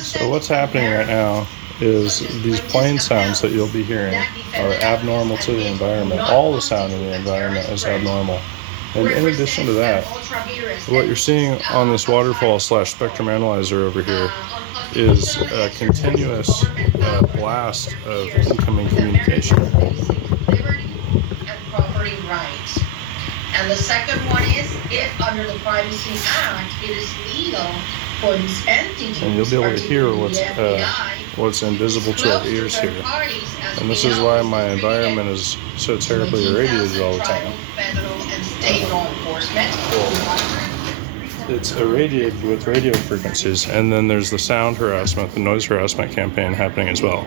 So what's happening right now is these plane sounds that you'll be hearing are abnormal to the environment. All the sound in the environment is abnormal. And in addition to that, what you're seeing on this waterfall slash spectrum analyzer over here is a continuous blast of incoming communication. And the second one is, if under the Privacy Act, it is legal for these entities, and you'll be able to hear what's invisible to our ears here. And this is why my environment is so terribly irradiated all the time. It's irradiated with radio frequencies, and then there's the sound harassment, the noise harassment campaign happening as well.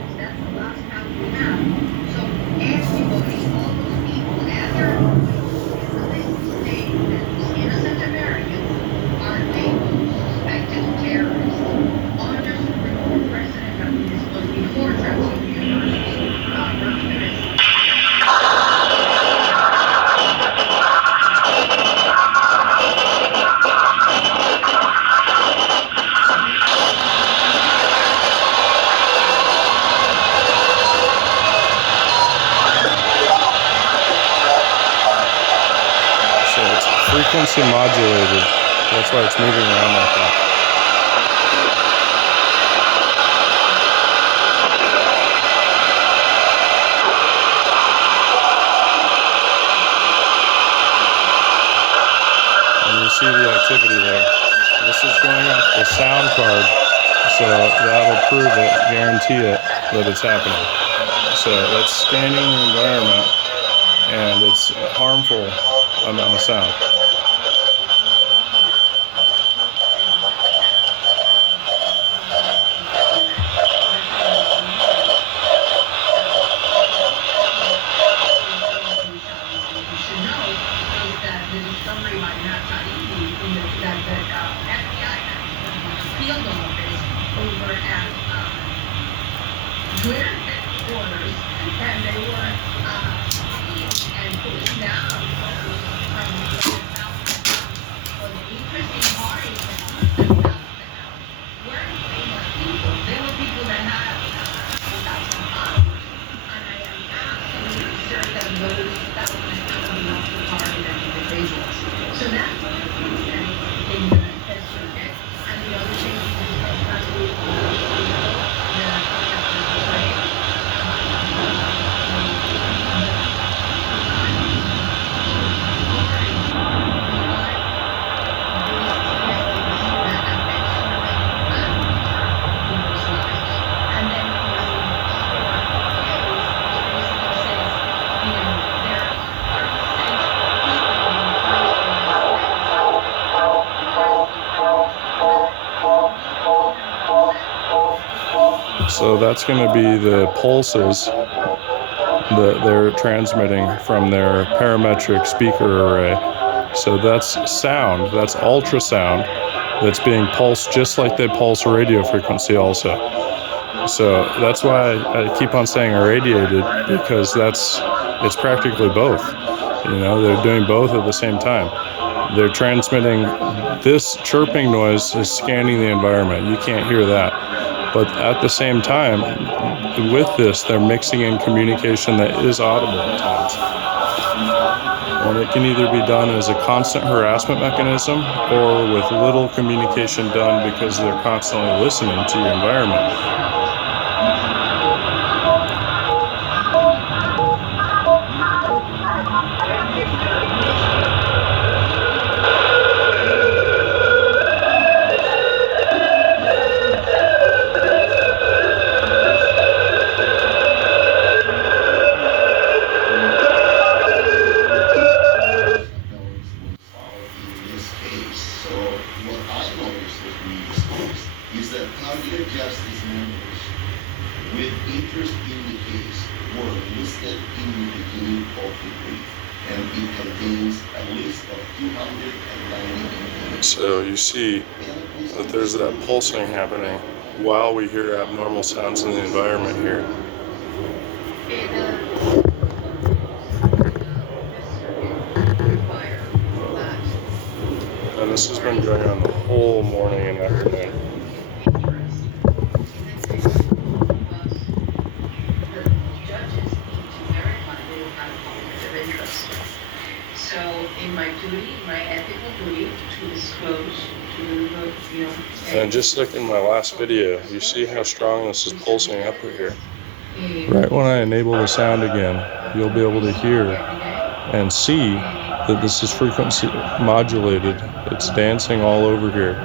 Frequency modulated. That's why it's moving around like that. And you see the activity there. This is going off the sound card, so that'll prove it, guarantee it, that it's happening. So that's scanning the environment, and it's a harmful amount of sound. So that's going to be the pulses that they're transmitting from their parametric speaker array. So that's sound, that's ultrasound that's being pulsed just like they pulse radio frequency also. So that's why I keep on saying irradiated, because it's practically both. They're doing both at the same time. They're transmitting, this chirping noise is scanning the environment. You can't hear that. But at the same time, with this, they're mixing in communication that is audible at times. And it can either be done as a constant harassment mechanism or with little communication done because they're constantly listening to your environment. So you see that there's that pulsing happening while we hear abnormal sounds in the environment here. And this has been going on the whole morning and afternoon. And just like in my last video, you see how strong this is pulsing up here. Right when I enable the sound again, you'll be able to hear and see that this is frequency modulated. It's dancing all over here.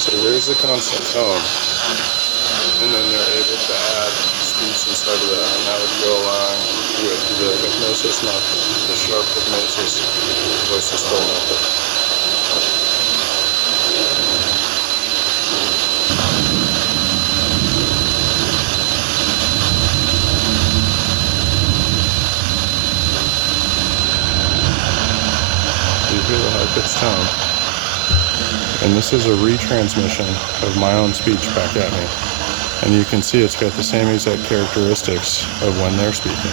So there's the constant tone, and then they're able to add speech inside of that, and that would go along with the hypnosis method, the sharp hypnosis voice to skull method. You hear the high-pitched tone. And this is a retransmission of my own speech back at me. And you can see it's got the same exact characteristics of when they're speaking.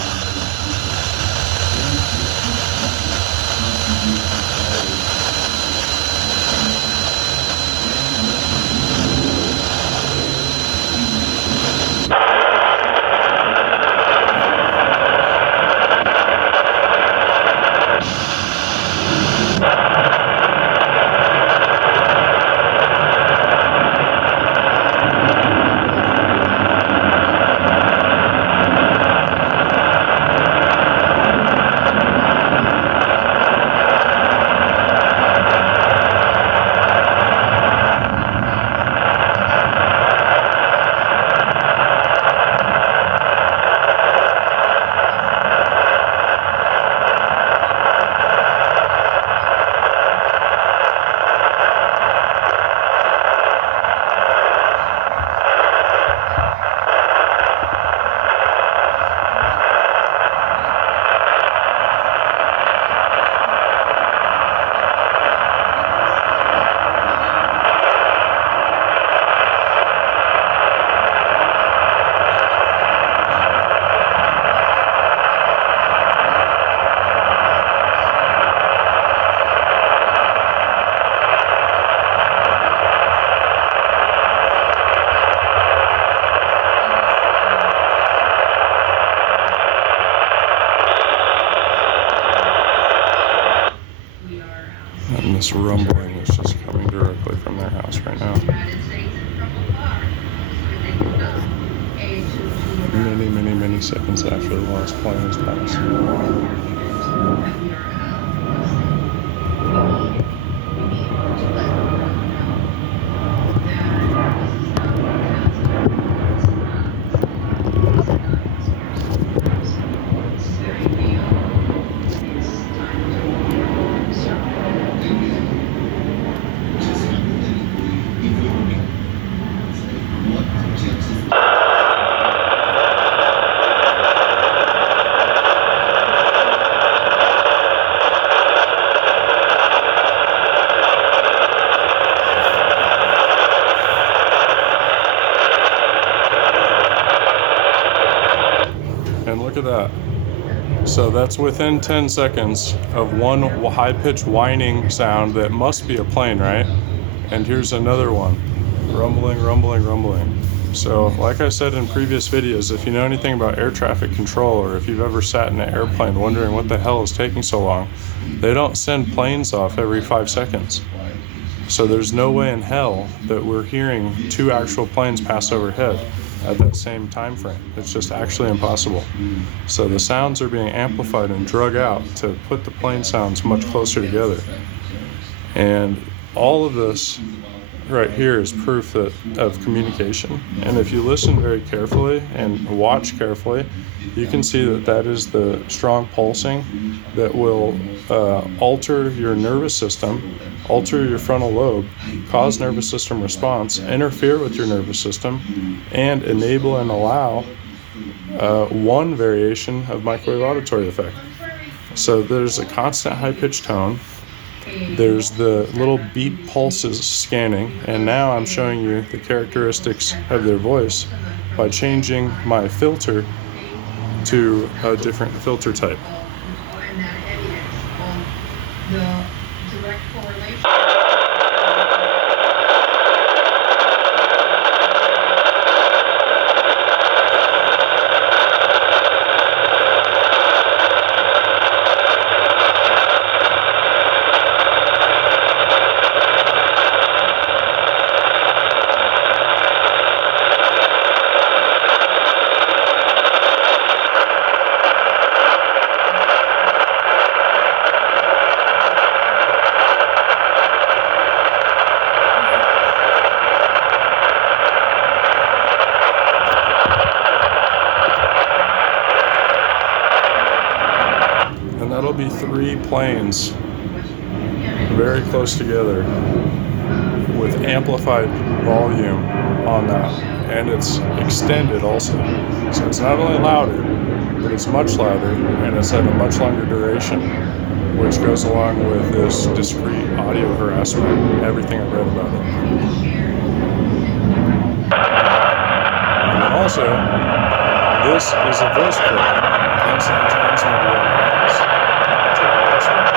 And this rumbling is just coming directly from their house right now. Many seconds after the last plane has passed. And look at that. So that's within 10 seconds of one high-pitched whining sound that must be a plane, right? And here's another one. Rumbling, rumbling, rumbling. So, like I said in previous videos, if you know anything about air traffic control, or if you've ever sat in an airplane wondering what the hell is taking so long, they don't send planes off every 5 seconds. So there's no way in hell that we're hearing 2 actual planes pass overhead at that same time frame. It's just actually impossible. So the sounds are being amplified and drug out to put the plane sounds much closer together. And all of this right here is proof of communication. And if you listen very carefully and watch carefully, you can see that is the strong pulsing that will alter your nervous system, alter your frontal lobe, cause nervous system response, interfere with your nervous system, and enable and allow one variation of microwave auditory effect. So there's a constant high-pitched tone. There's the little beep pulses scanning, and now I'm showing you the characteristics of their voice by changing my filter to a different filter type. And that evidence of the direct correlation. And that'll be 3 planes very close together with amplified volume on that, and it's extended also. So it's not only louder, but it's much louder, and it's at a much longer duration, which goes along with this discrete audio harassment, everything I've read about it. And then also, this is a voice clip, constantly transmitted in bands to harassment.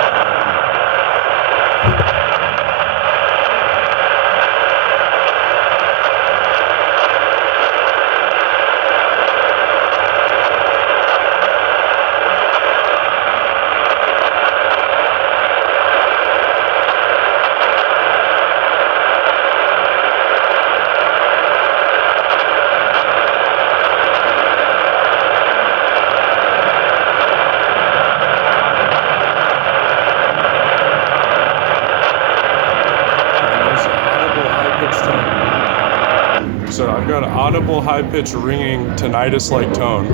So I've got an audible, high-pitched, ringing, tinnitus-like tone.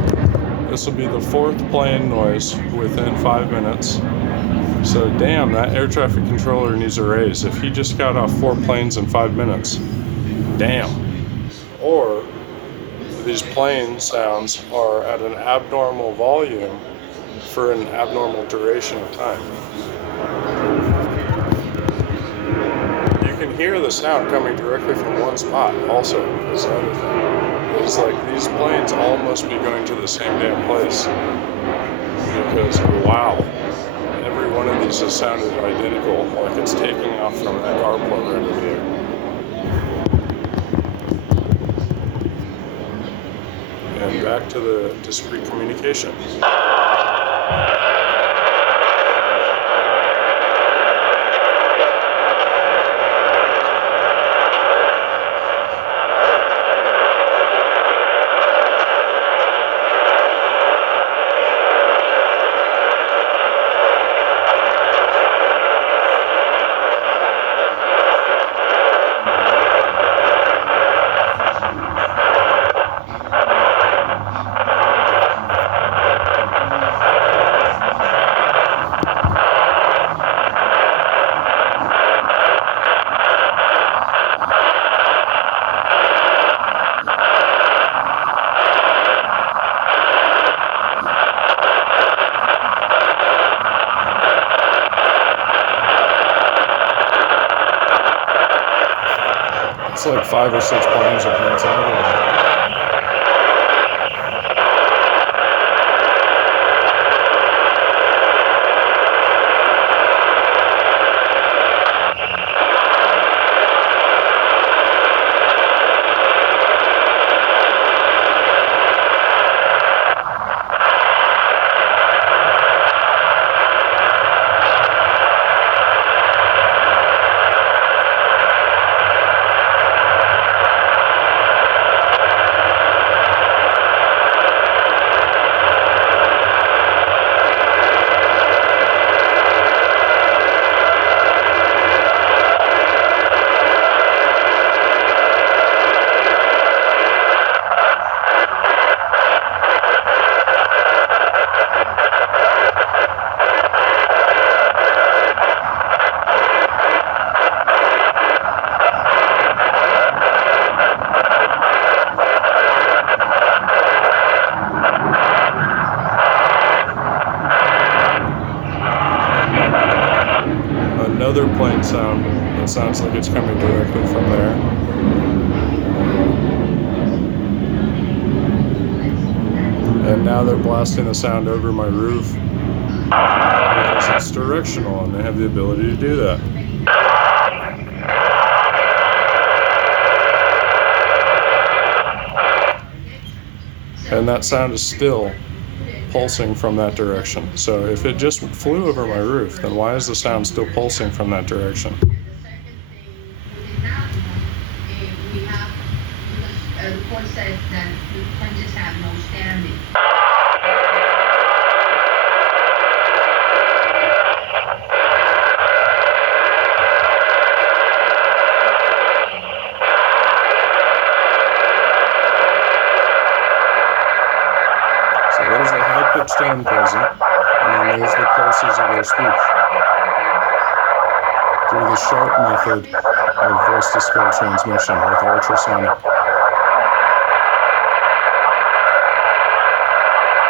This will be the 4th plane noise within 5 minutes. So damn, that air traffic controller needs a raise. If he just got off 4 planes in 5 minutes, damn. Or these plane sounds are at an abnormal volume for an abnormal duration of time. You can hear the sound coming directly from one spot also, is another thing. It's like these planes all must be going to the same damn place. Because, wow, every one of these has sounded identical, like it's taking off from that carport right over there. And back to the discrete communication. It's like 5 or 6 planes are coming together. another plane sound that sounds like it's coming directly from there. And now they're blasting the sound over my roof because it's directional and they have the ability to do that. And that sound is still pulsing from that direction. So if it just flew over my roof, then why is the sound still pulsing from that direction? The court said that the plaintiffs have no standing. So there's the high-pitched tone present, and then there's the pulses of their speech. Through the sharp method of voice-to-skull transmission with ultrasonic.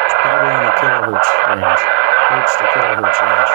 It's probably in the kilohertz range, hertz to kilohertz range.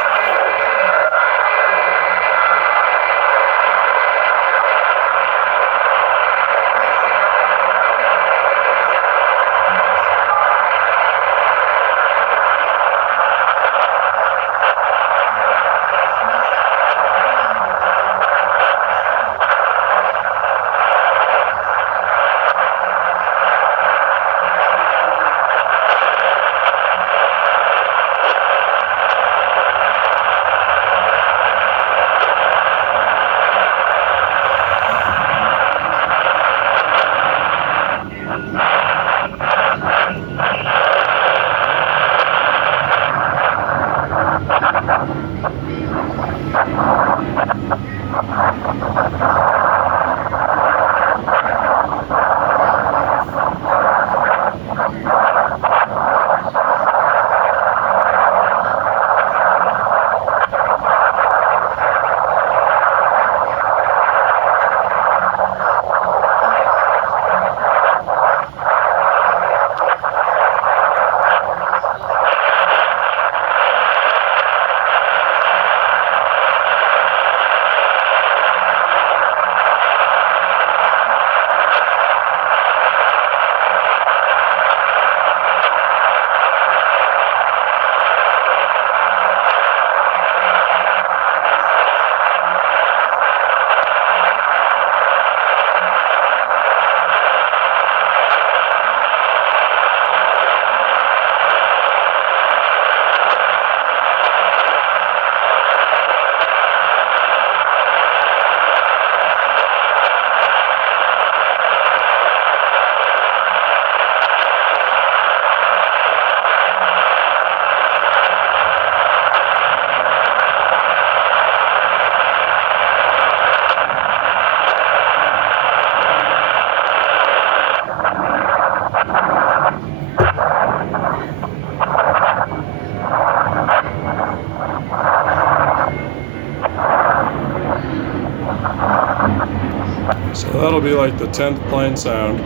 So that'll be like the 10th plane sound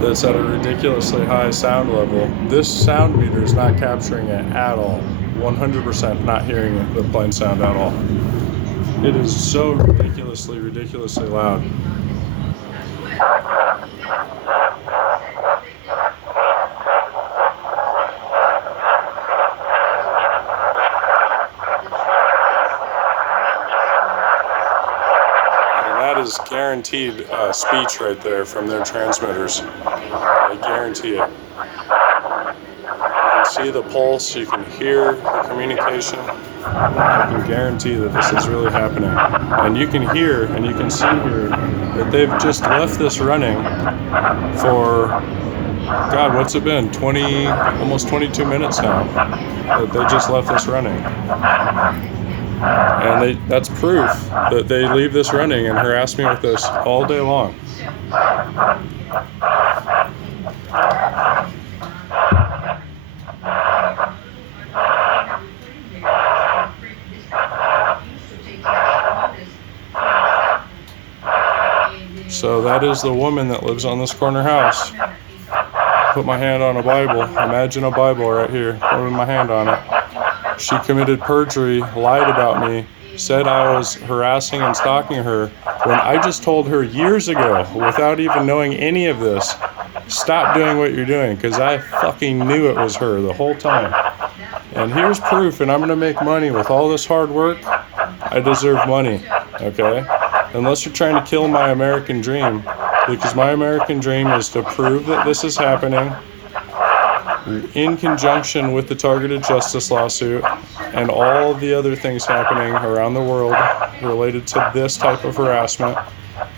that's at a ridiculously high sound level. This sound meter is not capturing it at all. 100% not hearing it, the plane sound at all. It is so ridiculously loud. That is guaranteed speech right there from their transmitters. I guarantee it. You can see the pulse, you can hear the communication. I can guarantee that this is really happening. And you can hear and you can see here that they've just left this running for, God, what's it been? Almost 22 minutes now that they just left this running. And that's proof that they leave this running and harass me with this all day long. So that is the woman that lives on this corner house. Put my hand on a Bible. Imagine a Bible right here. Put my hand on it. She committed perjury, lied about me, said I was harassing and stalking her when I just told her years ago, without even knowing any of this, stop doing what you're doing, because I fucking knew it was her the whole time. And here's proof, and I'm going to make money with all this hard work. I deserve money, okay? Unless you're trying to kill my American dream, because my American dream is to prove that this is happening in conjunction with the targeted justice lawsuit and all of the other things happening around the world related to this type of harassment.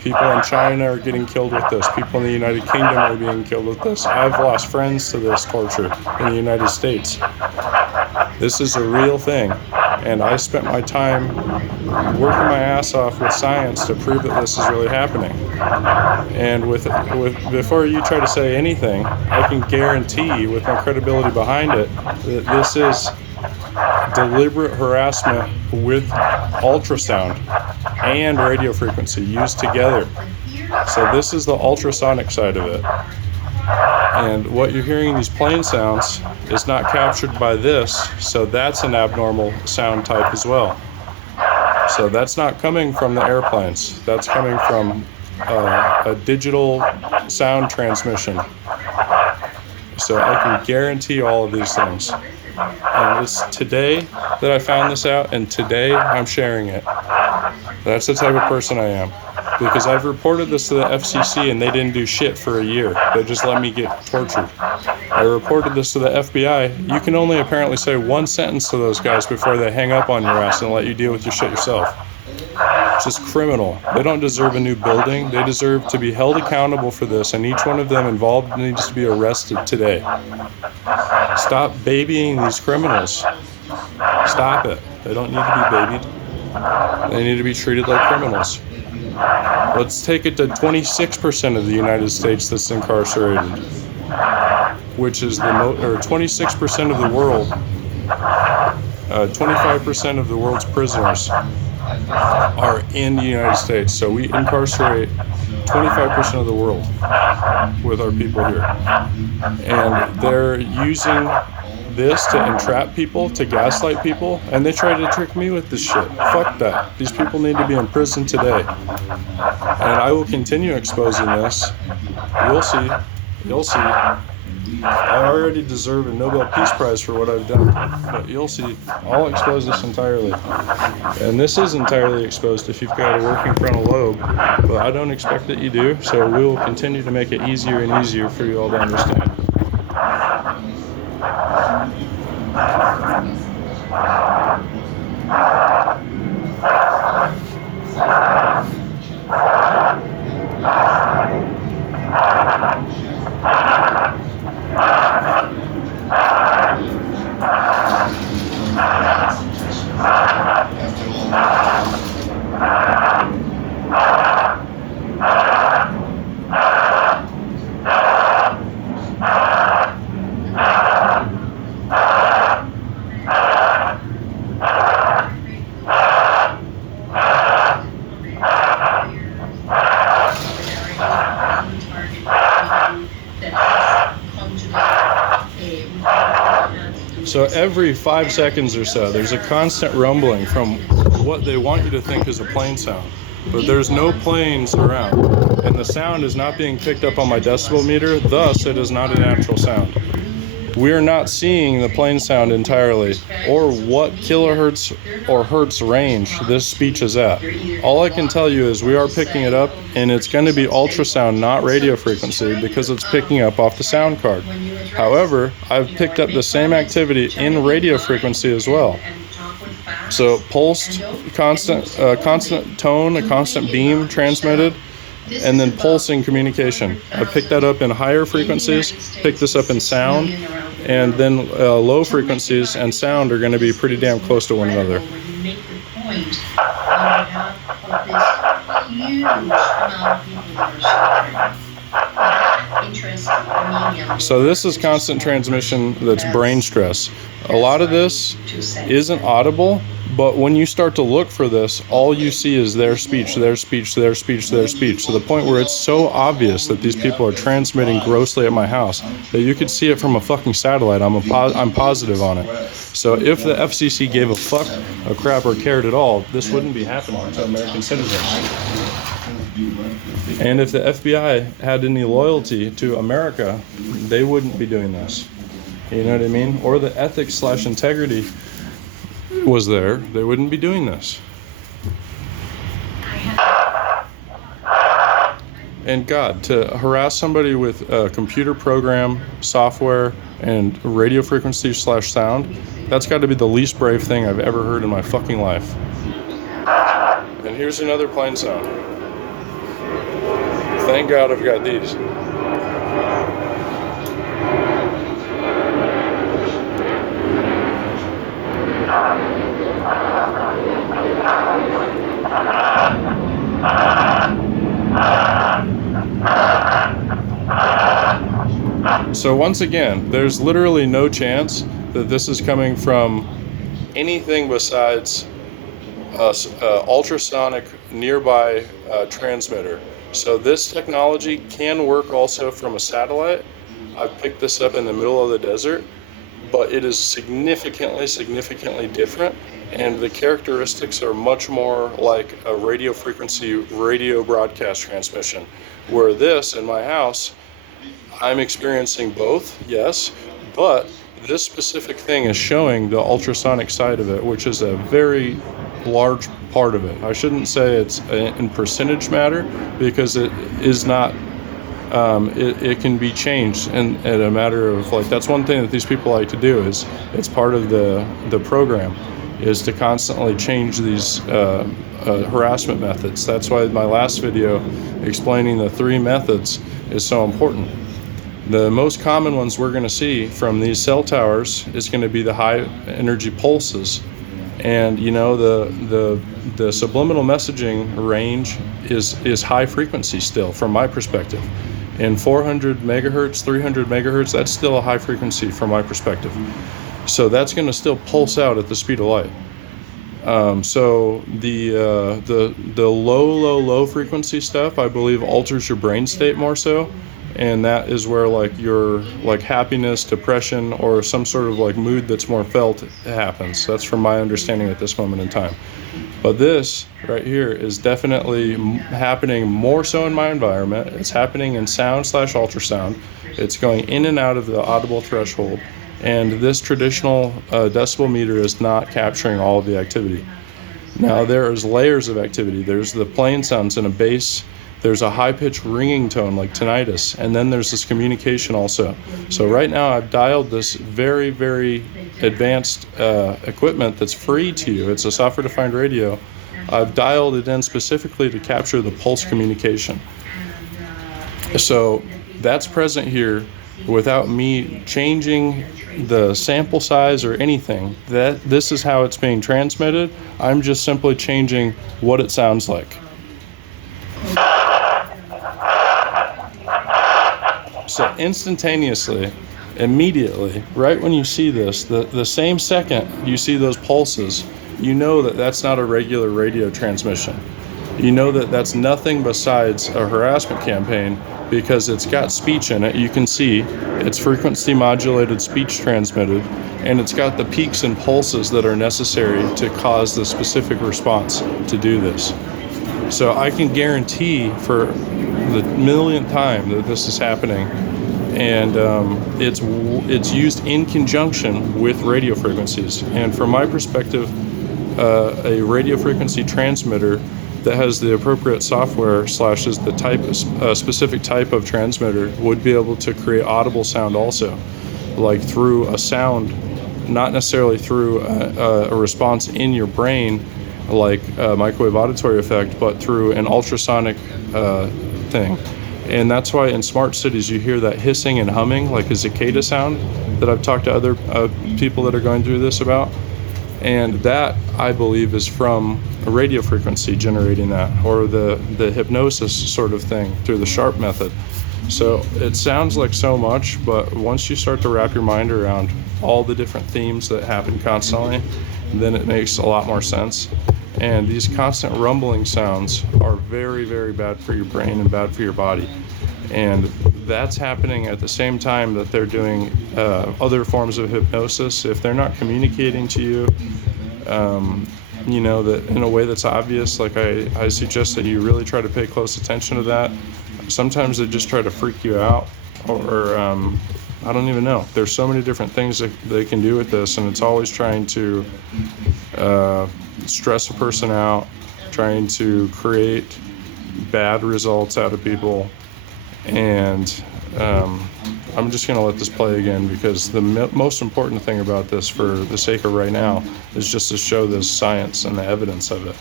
People in China are getting killed with this. People in the United Kingdom are being killed with this. I've lost friends to this torture in the United States. This is a real thing, and I spent my time working my ass off with science to prove that this is really happening. And with before you try to say anything, I can guarantee with my credibility behind it that this is deliberate harassment with ultrasound and radio frequency used together. So this is the ultrasonic side of it. And what you're hearing, these plane sounds, is not captured by this, so that's an abnormal sound type as well. So that's not coming from the airplanes. That's coming from a digital sound transmission. So I can guarantee all of these things. And it's today that I found this out, and today I'm sharing it. That's the type of person I am. Because I've reported this to the FCC and they didn't do shit for a year. They just let me get tortured. I reported this to the FBI. You can only apparently say one sentence to those guys before they hang up on your ass and let you deal with your shit yourself. It's just criminal. They don't deserve a new building. They deserve to be held accountable for this, and each one of them involved needs to be arrested today. Stop babying these criminals. Stop it. They don't need to be babied. They need to be treated like criminals. Let's take it to 26% of the United States that's incarcerated, which is the 26% of the world. 25% of the world's prisoners are in the United States. So we incarcerate 25% of the world with our people here. And they're using this to entrap people, to gaslight people, and they try to trick me with this shit. Fuck that. These people need to be in prison today. And I will continue exposing this. You'll see. You'll see. I already deserve a Nobel Peace Prize for what I've done, but you'll see. I'll expose this entirely. And this is entirely exposed if you've got a working frontal lobe, but I don't expect that you do, so we will continue to make it easier and easier for you all to understand. So every 5 seconds or so, there's a constant rumbling from what they want you to think is a plane sound. But there's no planes around. And the sound is not being picked up on my decibel meter, thus it is not a natural sound. We're not seeing the plane sound entirely, or what kilohertz or hertz range this speech is at. All I can tell you is we are picking it up, and it's going to be ultrasound, not radio frequency, because it's picking up off the sound card. However, I've picked up the same activity in radio frequency as well. So pulsed, constant tone, a constant beam transmitted, and then pulsing communication. I picked that up in higher frequencies, picked this up in sound, and then low frequencies and sound are going to be pretty damn close to one another. So this is constant transmission that's brain stress. A lot of this isn't audible, But when you start to look for this, all you see is their speech, their speech, their speech, their speech, to the point where it's so obvious that these people are transmitting grossly at my house that you could see it from a fucking satellite. I'm positive on it. So if the FCC gave a crap or cared at all, this wouldn't be happening to American citizens. And if the FBI had any loyalty to America, they wouldn't be doing this. You know what I mean? Or the ethics/integrity was there, they wouldn't be doing this. And God, to harass somebody with a computer program, software, and radio frequency/sound, that's got to be the least brave thing I've ever heard in my fucking life. And here's another plane sound. Thank God I've got these. So once again, there's literally no chance that this is coming from anything besides ultrasonic nearby transmitter. So this technology can work also from a satellite. I've picked this up in the middle of the desert, but it is significantly different, and the characteristics are much more like a radio frequency radio broadcast transmission, where this in my house, I'm experiencing both, yes, but this specific thing is showing the ultrasonic side of it, which is a very large part of it. I shouldn't say it's in percentage matter, because it is not. It can be changed in a matter of, like, that's one thing that these people like to do, is it's part of the program, is to constantly change these harassment methods. That's why my last video explaining the 3 methods is so important. The most common ones we're going to see from these cell towers is going to be the high energy pulses. And you know, the subliminal messaging range is high frequency still, from my perspective. And 400 megahertz, 300 megahertz, that's still a high frequency from my perspective. So that's going to still pulse out at the speed of light. So the low frequency stuff, I believe, alters your brain state more so. And that is where, like, your, like, happiness, depression, or some sort of, like, mood that's more felt happens. That's from my understanding at this moment in time. But this right here is definitely happening more so in my environment. It's happening in sound/ultrasound. It's going in and out of the audible threshold. And this traditional decibel meter is not capturing all of the activity. Now, there's layers of activity. There's the plane sounds in a bass. There's a high-pitched ringing tone like tinnitus, and then there's this communication also. So right now I've dialed this very, very advanced equipment that's free to you. It's a software-defined radio. I've dialed it in specifically to capture the pulse communication. So that's present here without me changing the sample size or anything. This is how it's being transmitted. I'm just simply changing what it sounds like. So instantaneously, immediately, right when you see this, the same second you see those pulses, you know that that's not a regular radio transmission. You know that that's nothing besides a harassment campaign, because it's got speech in it. You can see it's frequency modulated speech transmitted, and it's got the peaks and pulses that are necessary to cause the specific response to do this. So I can guarantee for the millionth time that this is happening, and it's used in conjunction with radio frequencies. And from my perspective, a radio frequency transmitter that has the appropriate software / is the type, specific type of transmitter, would be able to create audible sound also, like through a sound, not necessarily through a response in your brain, like a microwave auditory effect, but through an ultrasonic thing. And that's why in smart cities you hear that hissing and humming, like a cicada sound, that I've talked to other people that are going through this about. And that, I believe, is from a radio frequency generating that, or the hypnosis sort of thing through the sharp method. So it sounds like so much, but once you start to wrap your mind around all the different themes that happen constantly, then it makes a lot more sense. And these constant rumbling sounds are very, very bad for your brain and bad for your body. And that's happening at the same time that they're doing other forms of hypnosis. If they're not communicating to you, that in a way that's obvious, like I suggest that you really try to pay close attention to that. Sometimes they just try to freak you out, or I don't even know. There's so many different things that they can do with this, and it's always trying to stress a person out, trying to create bad results out of people. And I'm just going to let this play again, because the most important thing about this, for the sake of right now, is just to show this science and the evidence of it.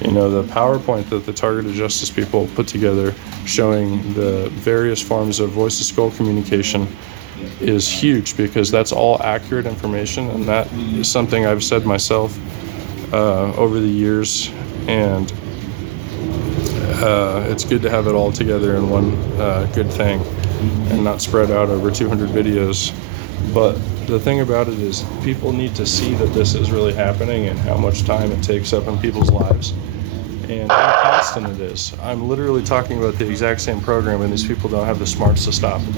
The PowerPoint that the targeted justice people put together showing the various forms of voice-to-skull communication is huge, because that's all accurate information, and that is something I've said myself over the years, and it's good to have it all together in one good thing and not spread out over 200 videos. But the thing about it is, people need to see that this is really happening and how much time it takes up in people's lives and how constant it is. I'm literally talking about the exact same program, and these people don't have the smarts to stop it.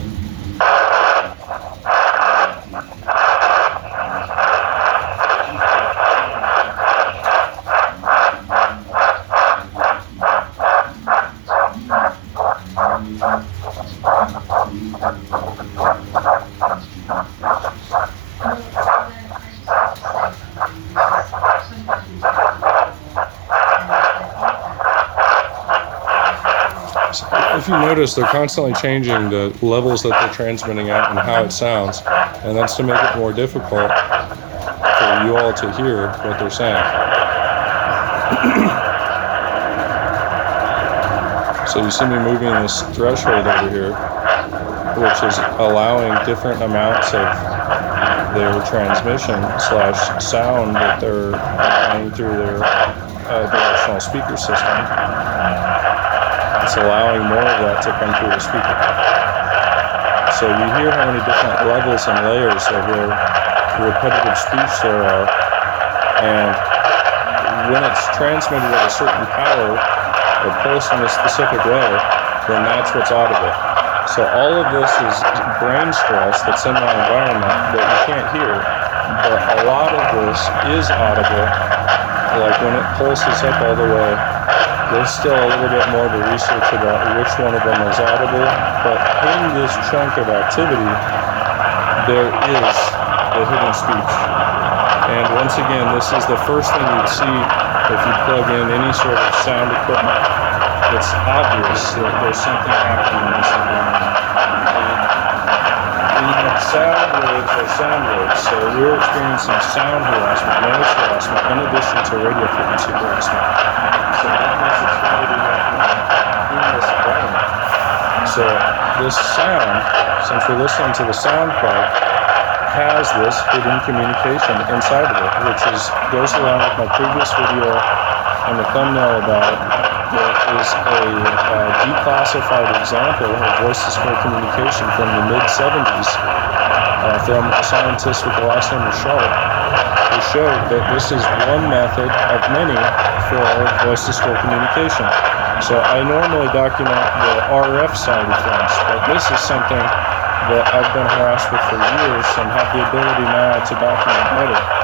If you notice, they're constantly changing the levels that they're transmitting at and how it sounds, and that's to make it more difficult for you all to hear what they're saying. So you see me moving this threshold over here, which is allowing different amounts of their transmission / sound that they're applying through their directional speaker system. It's allowing more of that to come through the speaker. So you hear how many different levels and layers of their repetitive speech there are, and when it's transmitted at a certain power or pulsed in a specific way, then that's what's audible. So all of this is brain stress that's in my environment that you can't hear, but a lot of this is audible. Like when it pulses up all the way, there's still a little bit more to research about which one of them is audible, but in this chunk of activity, there is the hidden speech. And once again, this is the first thing you'd see if you plug in any sort of sound equipment. It's obvious that there's something happening in this environment. And you have sound waves or sound waves, so we're experiencing sound harassment, noise harassment, in addition to radio frequency harassment. So that means it's going to be happening in this environment. So this sound, since we're listening to the sound part, has this hidden communication inside of it, which goes along with my previous video and the thumbnail about it. There is a declassified example of voice-to-skull communication from the mid-70's from a scientist with the last name of Sharp, who showed that this is one method of many for voice-to-skull communication. So I normally document the RF side of things, but this is something that I've been harassed with for years and have the ability now to document better.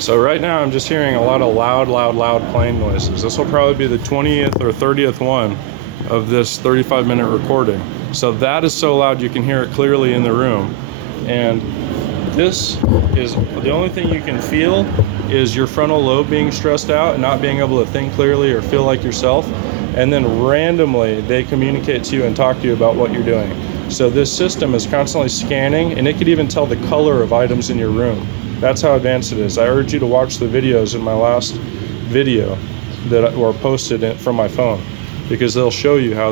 So right now I'm just hearing a lot of loud plane noises. This will probably be the 20th or 30th one of this 35-minute recording. So that is so loud you can hear it clearly in the room. And this is the only thing you can feel is your frontal lobe being stressed out and not being able to think clearly or feel like yourself. And then randomly they communicate to you and talk to you about what you're doing. So this system is constantly scanning, and it could even tell the color of items in your room. That's how advanced it is. I urge you to watch the videos in my last video that were posted from my phone, because they'll show you how